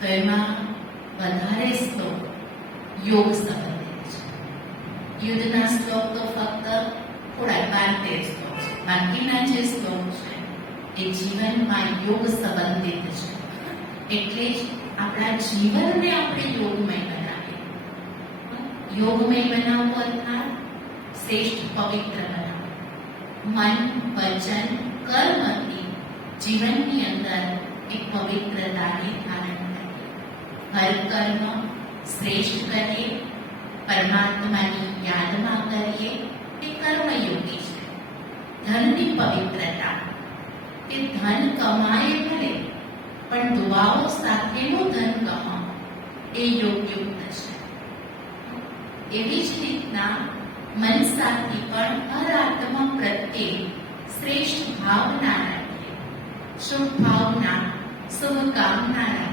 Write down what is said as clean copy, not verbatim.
તો એમાં વધારે શ્લોક યોગ સંબંધિત છે. યુદ્ધના શ્લોક તો ફક્ત થોડા 12 શ્લોક છે. બાકીના જે શ્લોક છે એ જીવનમાં યોગ સંબંધિત છે. એટલે જ આપણા જીવનને આપણે યોગમય બનાવીએ. યોગમય બનાવવું અર્થાત શ્રેષ્ઠ પવિત્ર બનાવવું. મન, વચન, કર્મથી જીવનની અંદર એક પવિત્રતાને ધારણ કરીએ. હર કર્મ શ્રેષ્ઠ કરીએ, પરમાત્માની યાદમાં કરીએ, તે કર્મયોગી છે. ધનની પવિત્રતા, તે ધન કમાય ભલે પણ દુઆઓ સાથેનું ધન કમાવો એ યોગયુક્ત છે. એવી જ રીતના મન સાથે પણ હર આત્મા પ્રત્યે શ્રેષ્ઠ ભાવના રાખીએ, શુભ ભાવના, શુભકામના રાખીએ.